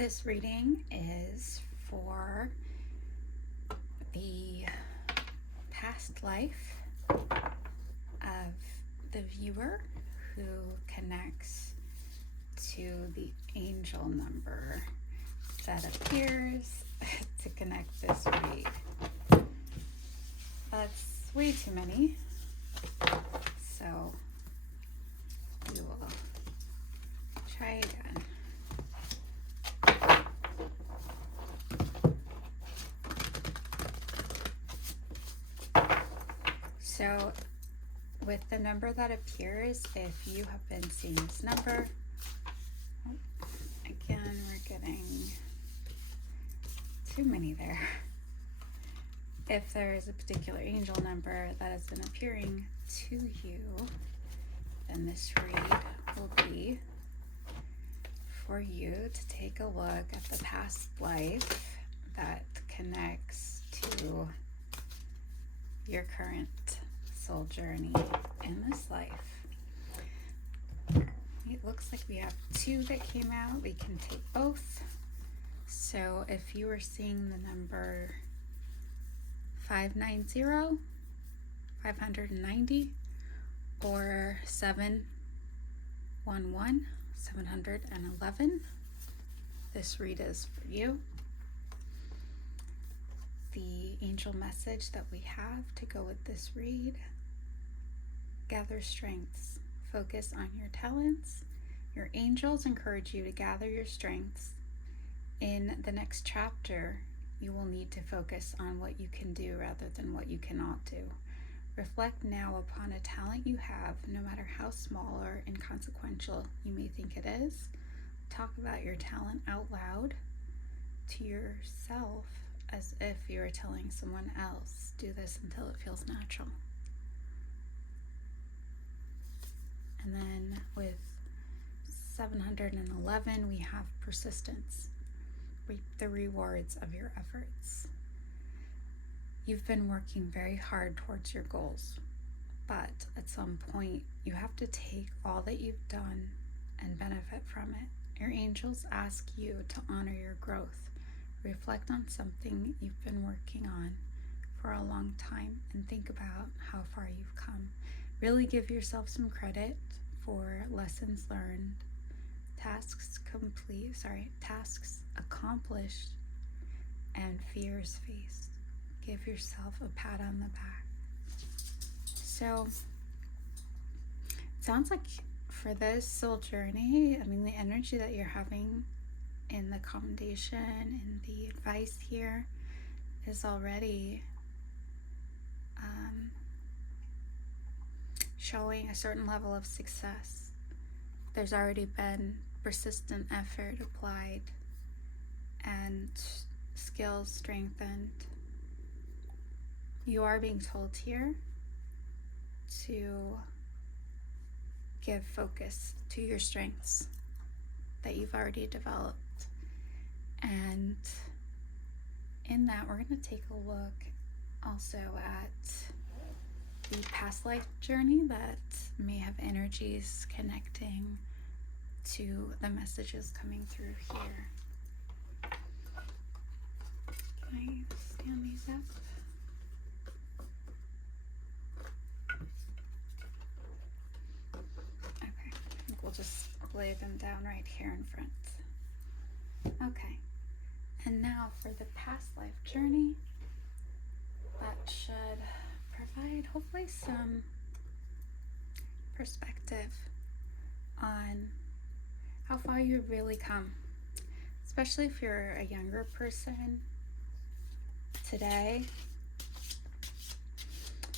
This reading is for the past life of the viewer who connects to the angel number that appears to connect this read. That's way too many, so we will try again. So with the number that appears, if you have been seeing this number, again, we're getting too many there. If there is a particular angel number that has been appearing to you, then this read will be for you to take a look at the past life that connects to your current soul journey in this life. It looks like we have two that came out. We can take both. So if you are seeing the number 590, 590, or 711, 711, this read is for you. The angel message that we have to go with this read: gather strengths, focus on your talents. Your angels encourage you to gather your strengths. In the next chapter, you will need to focus on what you can do rather than what you cannot do. Reflect now upon a talent you have, no matter how small or inconsequential you may think it is. Talk about your talent out loud to yourself as if you were telling someone else. Do this until it feels natural. And then with 711, we have persistence. Reap the rewards of your efforts. You've been working very hard towards your goals, but at some point you have to take all that you've done and benefit from it. Your angels ask you to honor your growth. Reflect on something you've been working on for a long time and think about how far you've come. Really give yourself some credit for lessons learned, tasks accomplished, and fears faced. Give yourself a pat on the back. So it sounds like for this soul journey, the energy that you're having in the commendation and the advice here is already showing a certain level of success. There's already been persistent effort applied and skills strengthened. You are being told here to give focus to your strengths that you've already developed. And in that, we're going to take a look also at the past life journey that may have energies connecting to the messages coming through here. Can I stand these up? Okay, I think we'll just lay them down right here in front. Okay, and now for the past life journey, that should provide hopefully some perspective on how far you've really come, especially if you're a younger person today.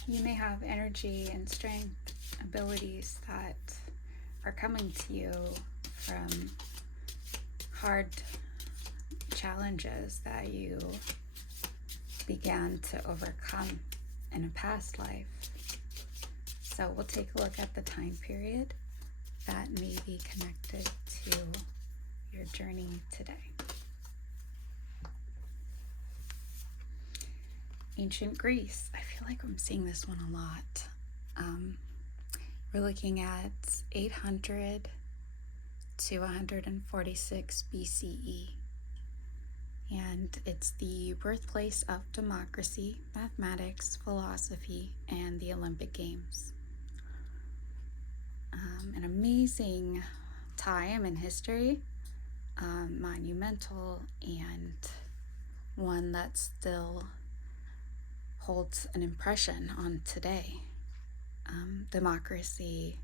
You may have energy and strength, abilities that are coming to you from hard challenges that you began to overcome in a past life. So we'll take a look at the time period that may be connected to your journey today. Ancient Greece. I feel like I'm seeing this one a lot. We're looking at 800 to 146 BCE. and it's the birthplace of democracy, mathematics, philosophy, and the Olympic Games. An amazing time in history, monumental, and one that still holds an impression on today. Democracy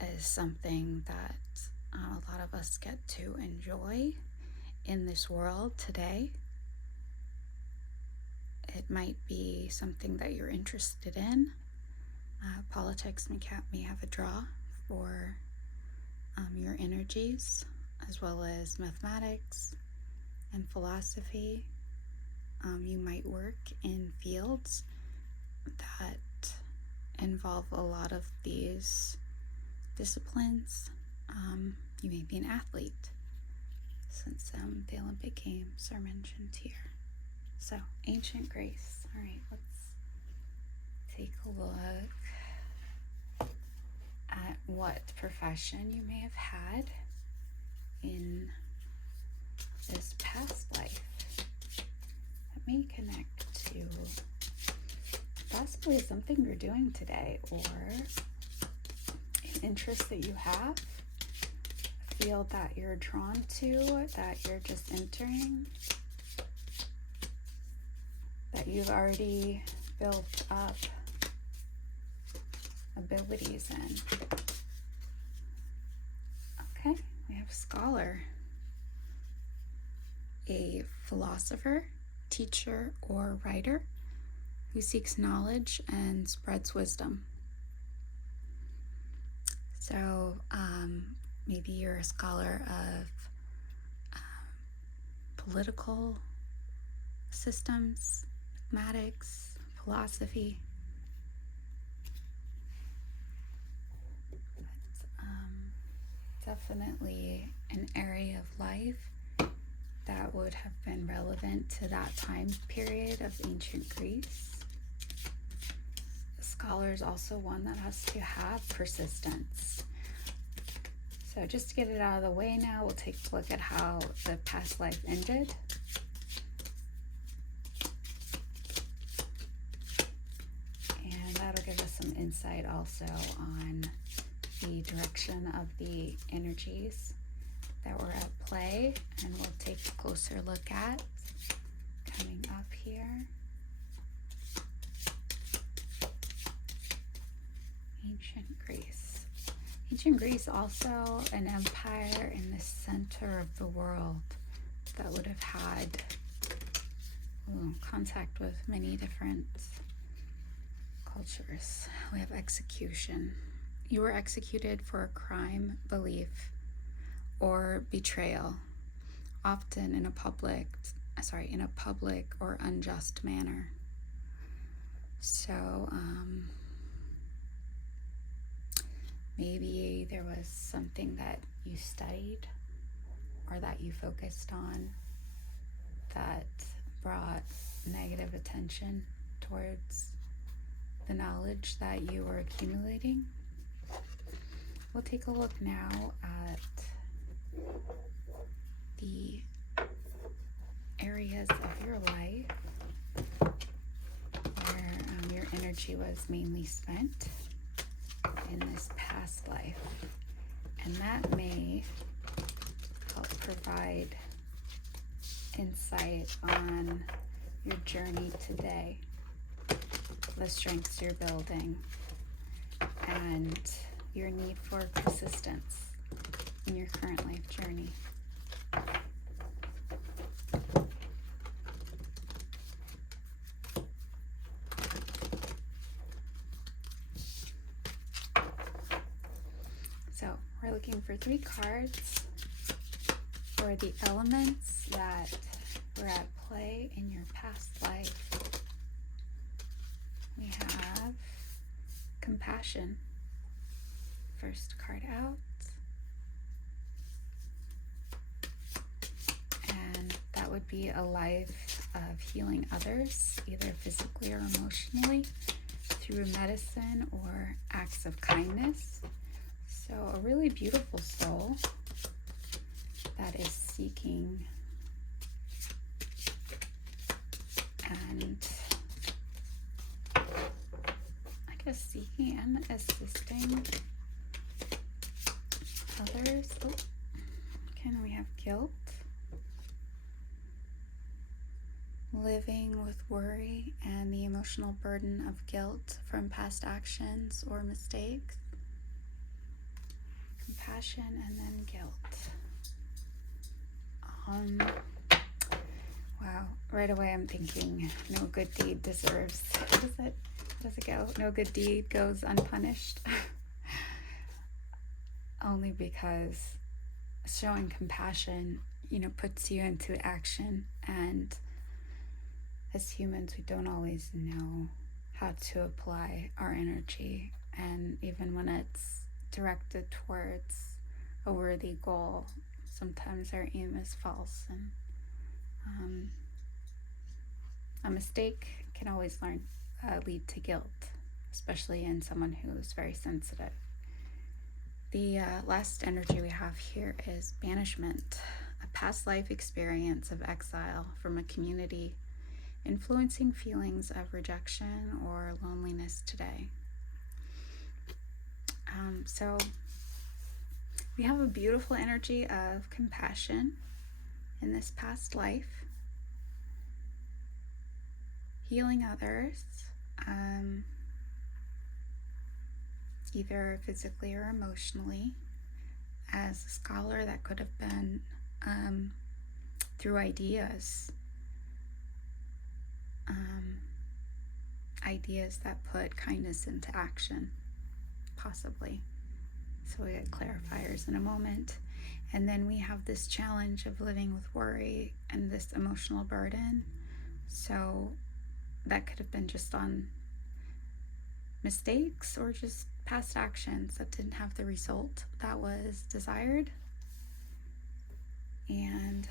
is something that a lot of us get to enjoy in this world today. It might be something that you're interested in. Politics may have a draw for your energies, as well as mathematics and philosophy. You might work in fields that involve a lot of these disciplines. You may be an athlete, since the Olympic Games are mentioned here. So, ancient Greece. All right, let's take a look at what profession you may have had in this past life that may connect to possibly something you're doing today, or an interest that you have, a field that you're drawn to, that you're just entering, that you've already built up abilities in. Okay, we have scholar, a philosopher, teacher, or writer who seeks knowledge and spreads wisdom. So maybe you're a scholar of political systems, mathematics, philosophy. Definitely an area of life that would have been relevant to that time period of ancient Greece. The scholar is also one that has to have persistence. So just to get it out of the way now, we'll take a look at how the past life ended. And that'll give us some insight also on the direction of the energies that were at play, and we'll take a closer look at coming up here. Ancient Greece. Ancient Greece, also an empire in the center of the world that would have had contact with many different cultures. We have execution. You were executed for a crime, belief, or betrayal, often in a public or unjust manner. So maybe there was something that you studied or that you focused on that brought negative attention towards the knowledge that you were accumulating. We'll take a look now at the areas of your life where your energy was mainly spent in this past life, and that may help provide insight on your journey today, the strengths you're building, and your need for persistence in your current life journey. So we're looking for 3 cards for the elements that were at play in your past life. We have compassion. First card out. And that would be a life of healing others, either physically or emotionally, through medicine or acts of kindness. So a really beautiful soul that is seeking and I guess seeking and assisting others. Oh, can we have guilt? Living with worry and the emotional burden of guilt from past actions or mistakes. Compassion and then guilt. Wow, right away I'm thinking no good deed deserves, how does it go? No good deed goes unpunished. Only because showing compassion, puts you into action, and as humans, we don't always know how to apply our energy, and even when it's directed towards a worthy goal, sometimes our aim is false, and a mistake can always lead to guilt, especially in someone who is very sensitive. The last energy we have here is banishment, a past life experience of exile from a community, influencing feelings of rejection or loneliness today. So we have a beautiful energy of compassion in this past life, healing others, either physically or emotionally. As a scholar, that could have been through ideas that put kindness into action, possibly. So we get clarifiers in a moment. And then we have this challenge of living with worry and this emotional burden. So that could have been just on mistakes or just past actions that didn't have the result that was desired. And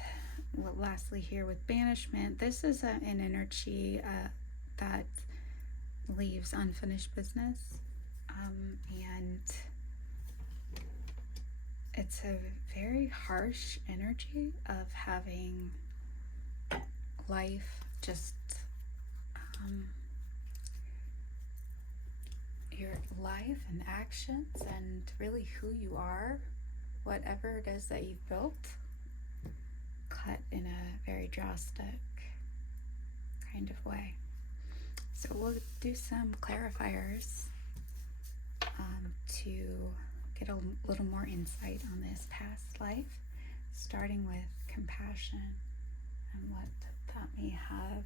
lastly here with banishment, this is an energy that leaves unfinished business, and it's a very harsh energy of having life just your life and actions and really who you are, whatever it is that you've built, cut in a very drastic kind of way. So we'll do some clarifiers to get a little more insight on this past life, starting with compassion and what that may have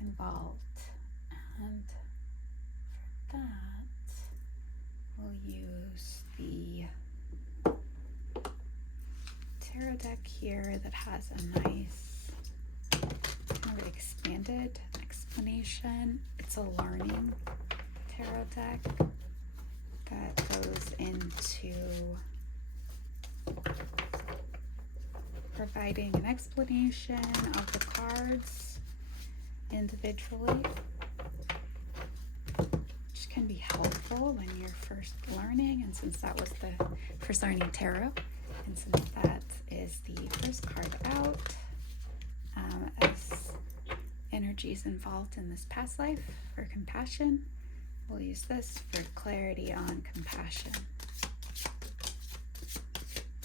involved. And for that, we'll use the tarot deck here that has a nice kind of expanded explanation. It's a learning tarot deck that goes into providing an explanation of the cards individually, which can be helpful when you're first learning. And since that was the first learning tarot, and since that is the first card out, as energies involved in this past life for compassion, we'll use this for clarity on compassion.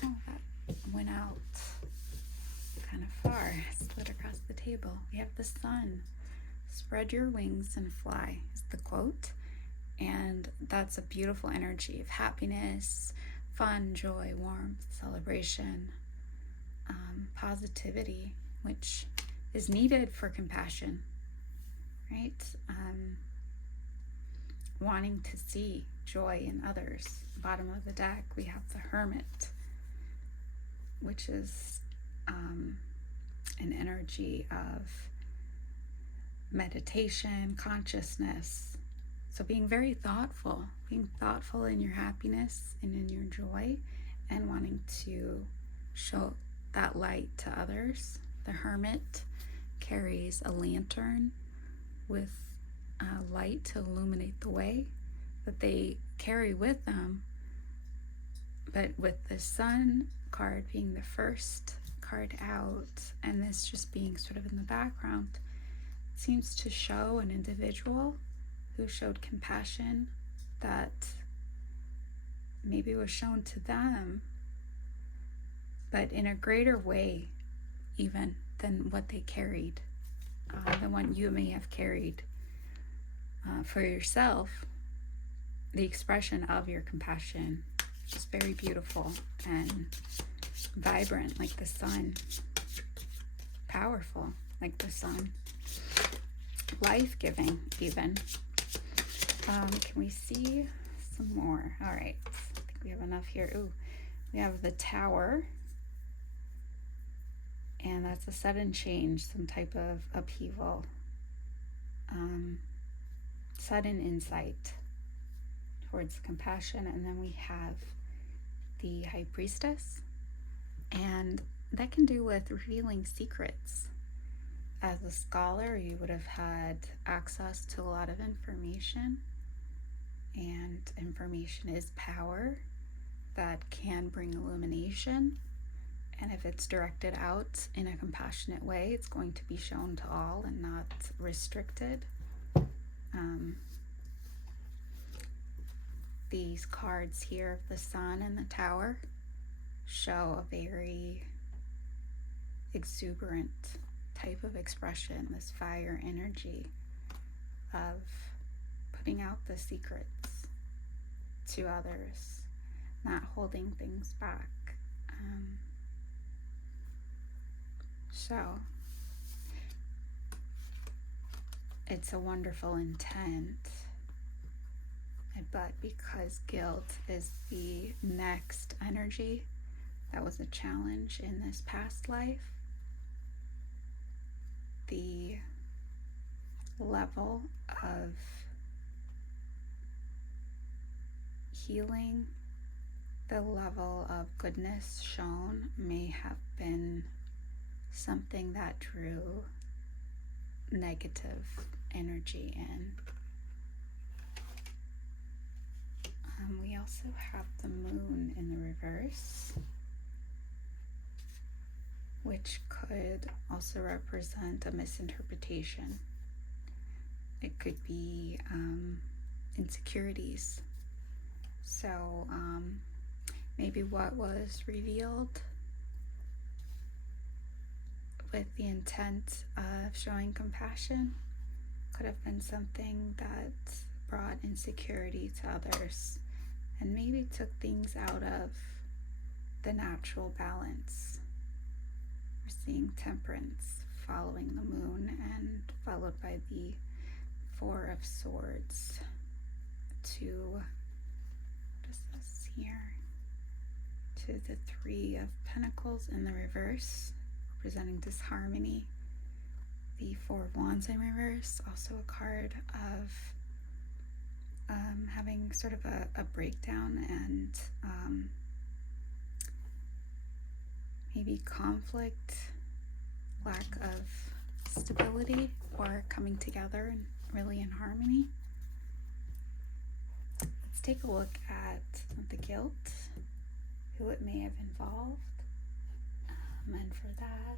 Oh, that went out kind of far, slid across the table. We have the sun. Spread your wings and fly is the quote. And that's a beautiful energy of happiness, fun, joy, warmth, celebration, positivity, which is needed for compassion, right? Wanting to see joy in others. Bottom of the deck, we have the Hermit, which is an energy of meditation, consciousness. So being very thoughtful, being thoughtful in your happiness and in your joy, and wanting to show that light to others. The Hermit carries a lantern with light to illuminate the way that they carry with them. But with the Sun card being the first card out, and this just being sort of in the background, seems to show an individual who showed compassion that maybe was shown to them, but in a greater way even than what they carried, than what you may have carried for yourself. The expression of your compassion is very beautiful and vibrant, like the sun, powerful like the sun, life-giving even. Can we see some more? All right, I think we have enough here. Ooh, we have the Tower, and that's a sudden change, some type of upheaval, sudden insight towards compassion. And then we have the High Priestess, and that can do with revealing secrets. As a scholar, you would have had access to a lot of information, and information is power that can bring illumination. And if it's directed out in a compassionate way, it's going to be shown to all and not restricted. These cards here of the Sun and the Tower show a very exuberant type of expression, this fire energy of putting out the secrets to others, not holding things back. So it's a wonderful intent, but because guilt is the next energy that was a challenge in this past life, the level of healing, the level of goodness shown may have been something that drew negative energy in. We also have the Moon in the reverse, which could also represent a misinterpretation. It could be insecurities. So maybe what was revealed with the intent of showing compassion could have been something that brought insecurity to others and maybe took things out of the natural balance. We're seeing Temperance following the Moon, and followed by the Four of Swords to, what is this here, to the Three of Pentacles in the reverse, representing disharmony. The Four of Wands in reverse, also a card of having sort of a breakdown and maybe conflict, lack of stability, or coming together and really in harmony. Let's take a look at the guilt, who it may have involved, and for that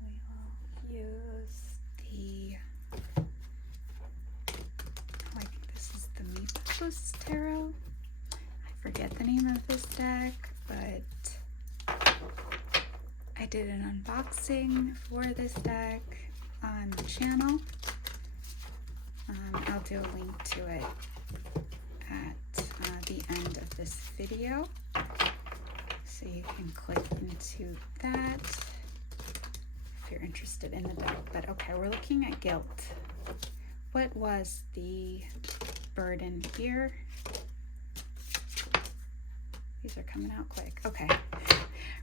we will use the, I think this is the Mythos Tarot. I forget the name of this deck, but I did an unboxing for this deck on the channel. I'll do a link to it at the end of this video, so you can click into that if you're interested in the deck. But okay, we're looking at guilt. What was the burden here? These are coming out quick. Okay,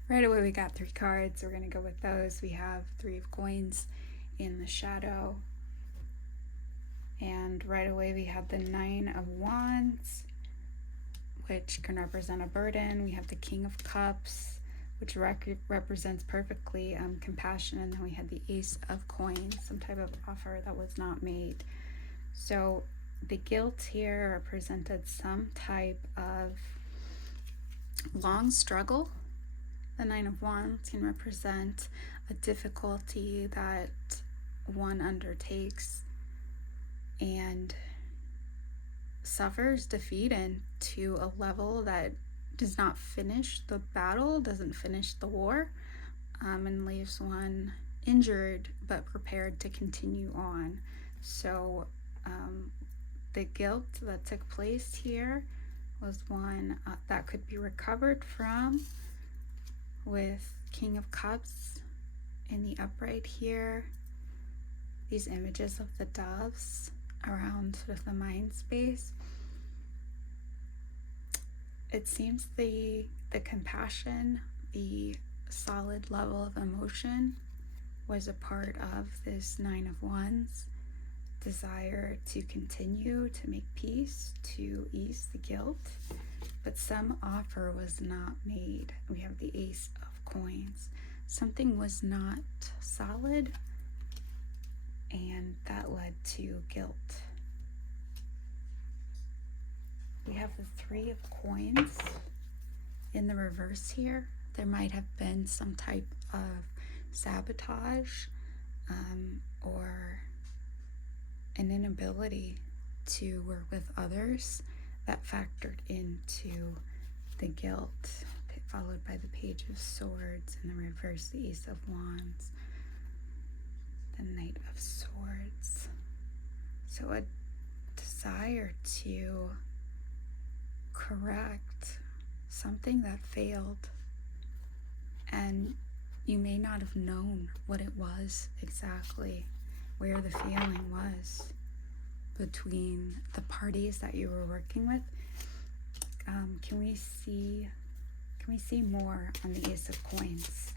right away we got 3 cards. We're gonna go with those. We have 3 of Coins in the shadow, and right away we have the 9 of Wands, which can represent a burden. We have the King of Cups, which represents perfectly compassion, and then we had the Ace of Coins, some type of offer that was not made. So the guilt here represented some type of long struggle. The 9 of Wands can represent a difficulty that one undertakes and suffers defeat in to a level that does not finish the battle, doesn't finish the war, and leaves one injured but prepared to continue on. So the guilt that took place here was one that could be recovered from, with King of Cups in the upright here, these images of the doves around sort of the mind space. It seems the compassion, the solid level of emotion was a part of this Nine of Wands desire to continue, to make peace, to ease the guilt, but some offer was not made. We have the Ace of Coins. Something was not solid, and that led to guilt. We have the Three of Coins in the reverse here. There might have been some type of sabotage or an inability to work with others that factored into the guilt, followed by the Page of Swords, in the reverse, the Ace of Wands, the Knight of Swords. So a desire to correct something that failed, and you may not have known what it was exactly, where the feeling was between the parties that you were working with. Can we see more on the Ace of Coins?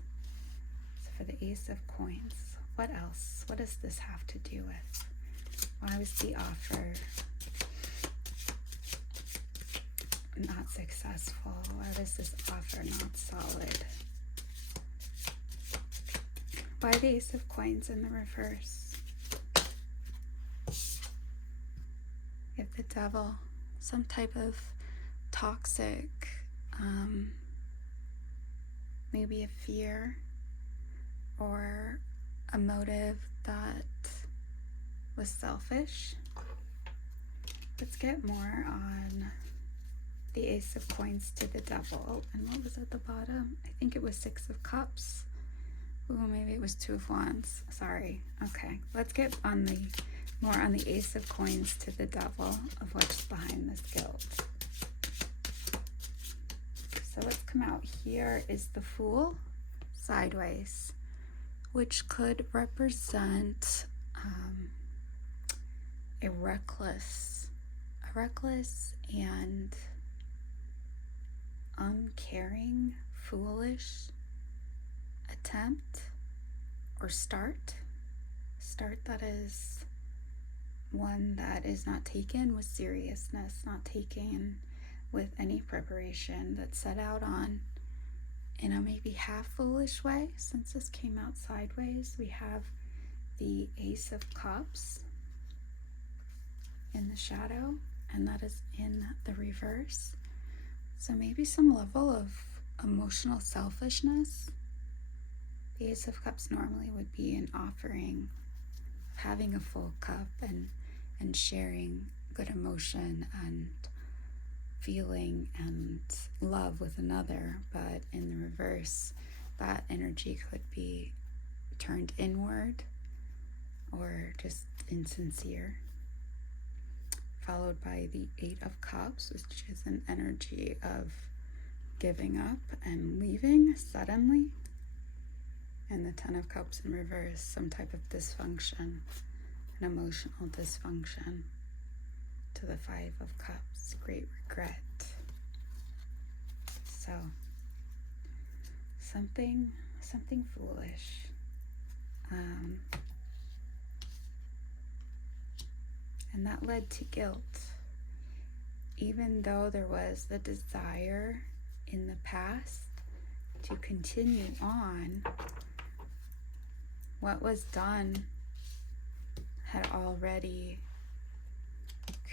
So for the Ace of Coins, what else? What does this have to do with? Why was the offer not successful? Why was this offer not solid? Why the Ace of Coins in the reverse? If the Devil, some type of toxic, maybe a fear or a motive that was selfish. Let's get more on the Ace of Coins to the Devil. And what was at the bottom? I think it was Six of Cups. Ooh, maybe it was Two of Wands. Sorry. Okay, let's get on the more on the Ace of Coins to the Devil, of what's behind this guilt. So what's come out here is the Fool sideways, which could represent a reckless and uncaring, foolish attempt or start that is one that is not taken with seriousness, not taken with any preparation, that set out on in a maybe half foolish way. Since this came out sideways, we have the Ace of Cups in the shadow, and that is in the reverse. So maybe some level of emotional selfishness. The Ace of Cups normally would be an offering of having a full cup and sharing good emotion and feeling and love with another, but in the reverse, that energy could be turned inward or just insincere. Followed by the Eight of Cups, which is an energy of giving up and leaving suddenly. And the Ten of Cups in reverse, some type of dysfunction, an emotional dysfunction. To the Five of Cups, great regret. So something foolish. And that led to guilt. Even though there was the desire in the past to continue on, what was done had already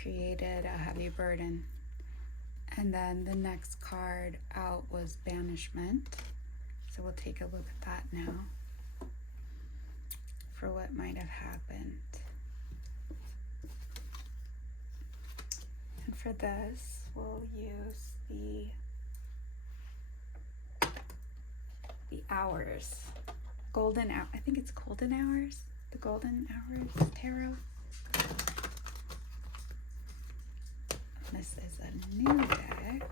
created a heavy burden. And then the next card out was banishment. So we'll take a look at that now. for what might have happened. And for this, we'll use the hours. Golden hour. I think it's golden hours. The golden hours tarot. This is a new deck.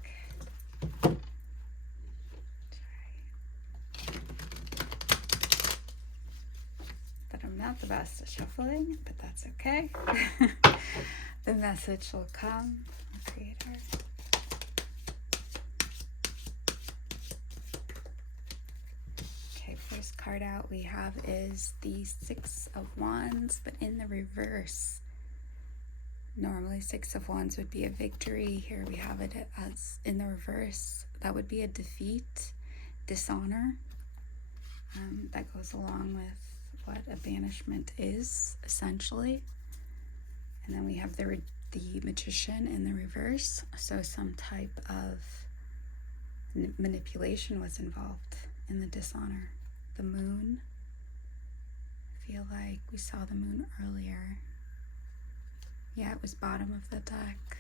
That I'm not the best at shuffling, but that's okay. The message will come, Creator. Okay, first card out we have is the Six of Wands, but in the reverse. Normally, Six of Wands would be a victory. Here we have it as in the reverse. That would be a defeat, dishonor. That goes along with what a banishment is, essentially. And then we have the Magician in the reverse. So some type of manipulation was involved in the dishonor. The Moon. I feel like we saw the Moon earlier. Yeah, it was bottom of the deck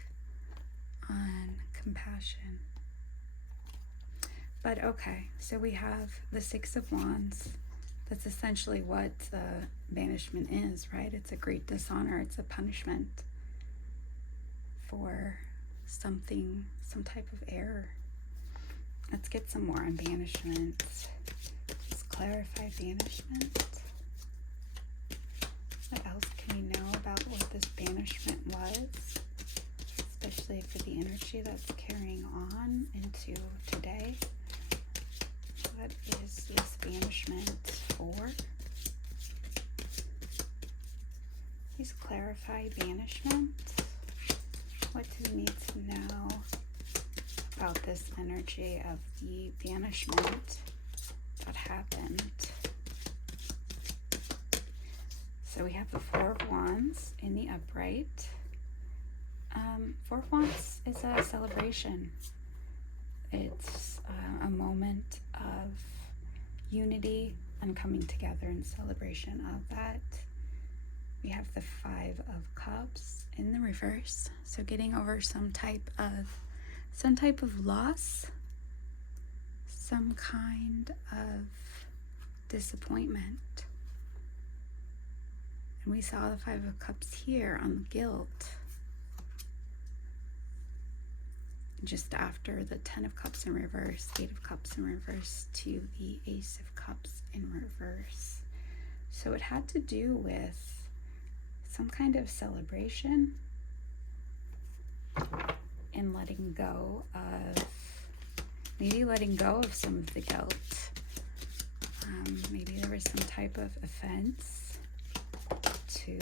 on compassion. But okay, so we have the Six of Wands. That's essentially what banishment is, right? It's a great dishonor. It's a punishment for something, some type of error. Let's get some more on banishment. Just clarify banishment. What else can we know about what this banishment was? Especially for the energy that's carrying on into today. What is this banishment for? Please clarify banishment. What do we need to know about this energy of the banishment that happened? So we have the Four of Wands in the upright. Four of Wands is a celebration. It's a moment of unity and coming together in celebration of that. We have the Five of Cups in the reverse. So getting over some type of loss, some kind of disappointment. And we saw the Five of Cups here on the guilt. Just after the Ten of Cups in reverse, Eight of Cups in reverse to the Ace of Cups in reverse. So it had to do with some kind of celebration and letting go of, maybe letting go of some of the guilt. Maybe there was some type of offense to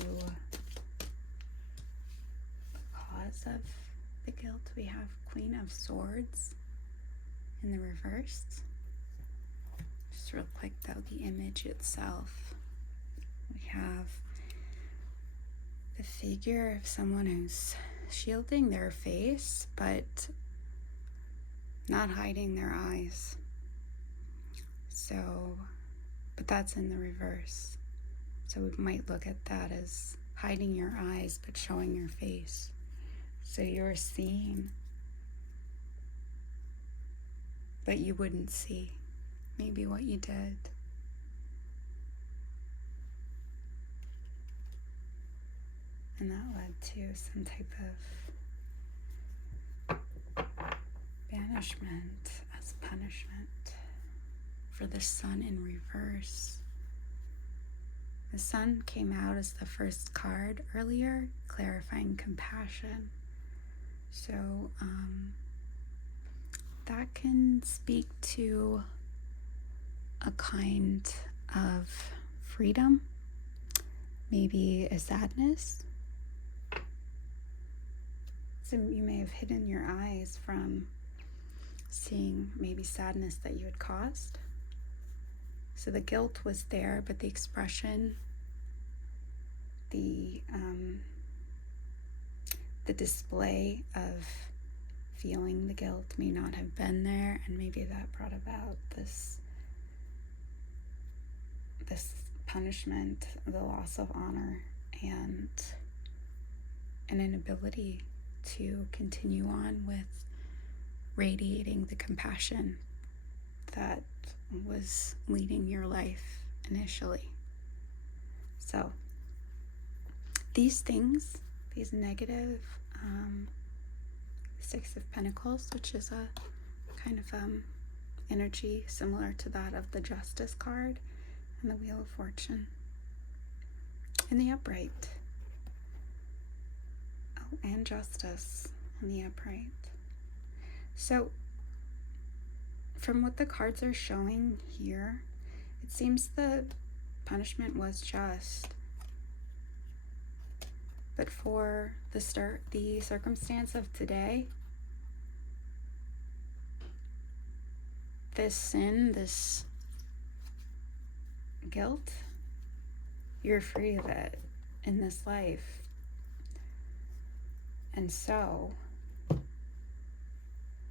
the cause of the guilt. We have Queen of Swords in the reverse. Just real quick though, the image itself. We have the figure of someone who's shielding their face, but not hiding their eyes. So, but that's in the reverse. So we might look at that as hiding your eyes, but showing your face. So you're seeing, but you wouldn't see maybe what you did. And that led to some type of banishment as punishment for the Sun in reverse. The Sun came out as the first card earlier, clarifying compassion. So that can speak to a kind of freedom, maybe a sadness. So you may have hidden your eyes from seeing maybe sadness that you had caused. So the guilt was there, but the expression, the display of feeling the guilt may not have been there, and maybe that brought about this punishment, the loss of honor, and an inability to continue on with radiating the compassion that was leading your life initially. So these things, these negative Six of Pentacles, which is a kind of energy similar to that of the Justice card and the Wheel of Fortune, and the Upright. Oh, and Justice and the Upright. So from what the cards are showing here, it seems the punishment was just. But for the circumstance of today, this sin, this guilt, you're free of it in this life. And so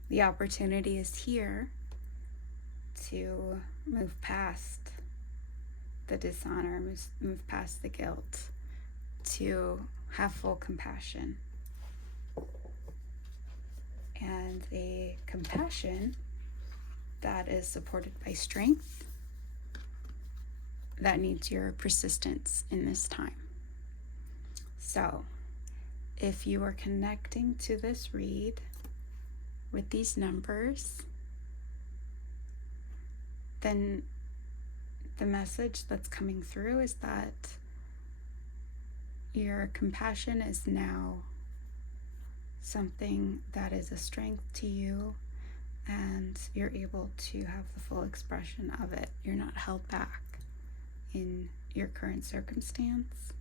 the opportunity is here to move past the dishonor, move past the guilt, to have full compassion. And a compassion that is supported by strength, that needs your persistence in this time. So if you are connecting to this read with these numbers, then the message that's coming through is that your compassion is now something that is a strength to you, and you're able to have the full expression of it. You're not held back in your current circumstance.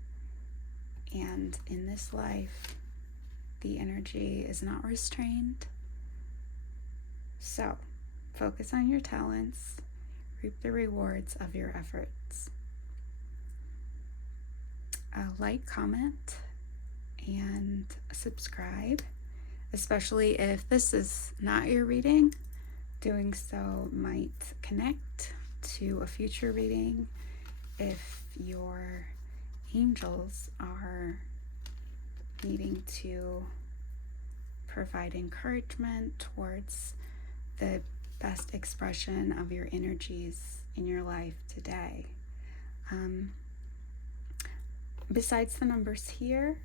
And in this life, the energy is not restrained. So focus on your talents, reap the rewards of your efforts. Like, comment, and subscribe, especially if this is not your reading. Doing so might connect to a future reading if your angels are needing to provide encouragement towards the best expression of your energies in your life today. Besides the numbers here,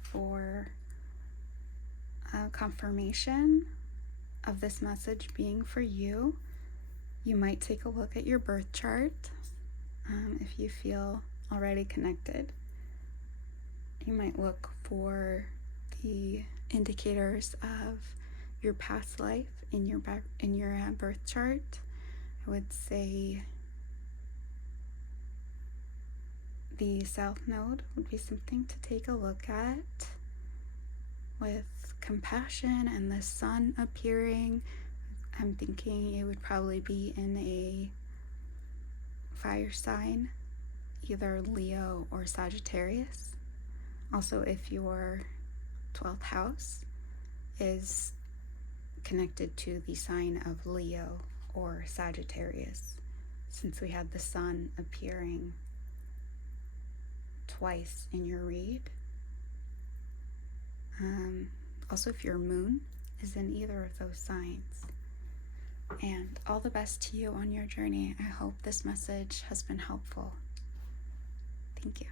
for confirmation of this message being for you, you might take a look at your birth chart if you feel already connected. You might look for the indicators of your past life in your birth chart. I would say the South Node would be something to take a look at, with compassion and the sun appearing. I'm thinking it would probably be in a fire sign, either Leo or Sagittarius. Also, if your 12th house is connected to the sign of Leo or Sagittarius, since we had the sun appearing twice in your read. Also, if your moon is in either of those signs. And all the best to you on your journey. I hope this message has been helpful. Thank you.